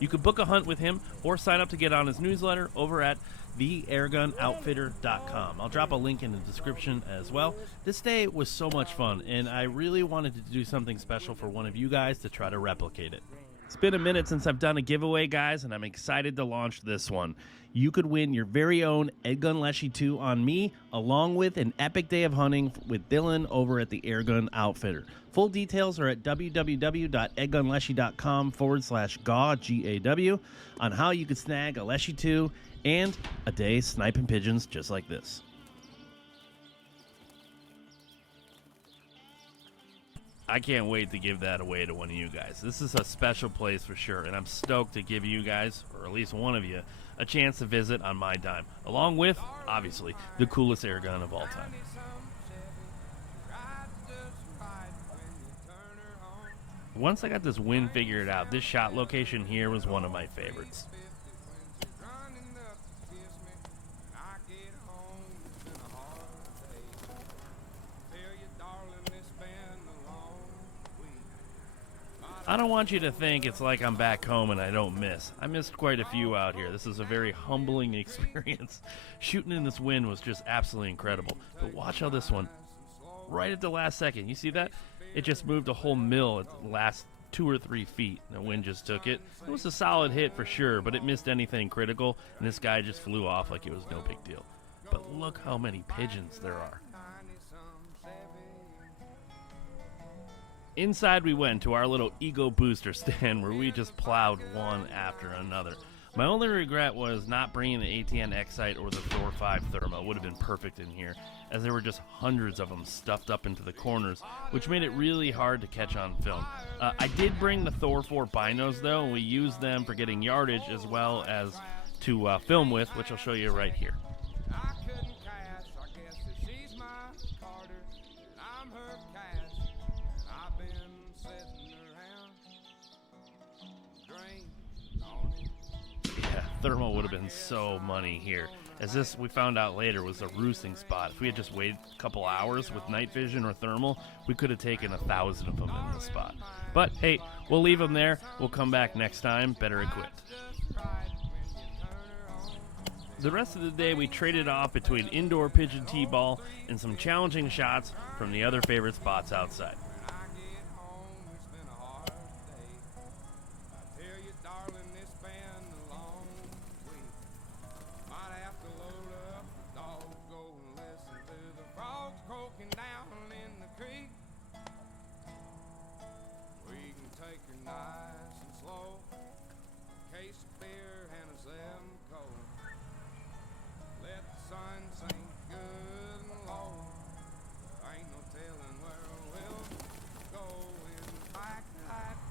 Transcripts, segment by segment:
You could book a hunt with him or sign up to get on his newsletter over at theairgunoutfitter.com. I'll drop a link in the description as well. This day was so much fun, and I really wanted to do something special for one of you guys to try to replicate it. It's been a minute since I've done a giveaway, guys, and I'm excited to launch this one. You could win your very own EDgun Leshiy 2 on me, along with an epic day of hunting with Dylan over at the Airgun Outfitter. Full details are at www.edgunleshiy.com/GAW, G-A-W, on how you could snag a Leshiy 2 and a day sniping pigeons just like this. I can't wait to give that away to one of you guys. This is a special place for sure, and I'm stoked to give you guys, or at least one of you, a chance to visit on my dime, along with, obviously, the coolest air gun of all time. Once I got this wind figured out, this shot location here was one of my favorites. I don't want you to think it's like I'm back home and I don't miss. I missed quite a few out here. This is a very humbling experience. Shooting in this wind was just absolutely incredible. But watch how this one, right at the last second, you see that? It just moved a whole mill at the last 2 or 3 feet. The wind just took it. It was a solid hit for sure, but it missed anything critical, and this guy just flew off like it was no big deal. But look how many pigeons there are. Inside we went to our little ego booster stand where we just plowed one after another. My only regret was not bringing the ATN X-Sight or the Thor 5 Thermo. It would have been perfect in here, as there were just hundreds of them stuffed up into the corners, which made it really hard to catch on film. I did bring the Thor 4 binos though, and we used them for getting yardage as well as to film with, which I'll show you right here. Thermal would have been so money here, as this, we found out later, was a roosting spot. If we had just waited a couple hours with night vision or thermal, we could have taken 1,000 of them in the spot. But hey, we'll leave them there. We'll come back next time better equipped. The rest of the day we traded off between indoor pigeon t-ball and some challenging shots from the other favorite spots outside.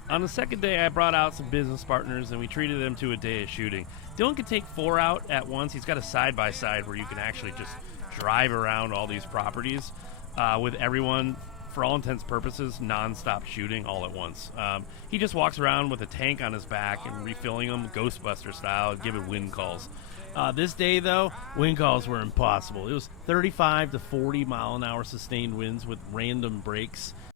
On the second day, I brought out some business partners, and we treated them to a day of shooting. Dylan can take 4 out at once. He's got a side-by-side where you can actually just drive around all these properties with everyone, for all intents and purposes, non-stop shooting all at once. He just walks around with a tank on his back and refilling them Ghostbuster style and giving wind calls. This day, though, wind calls were impossible. It was 35 to 40 mile-an-hour sustained winds with random breaks.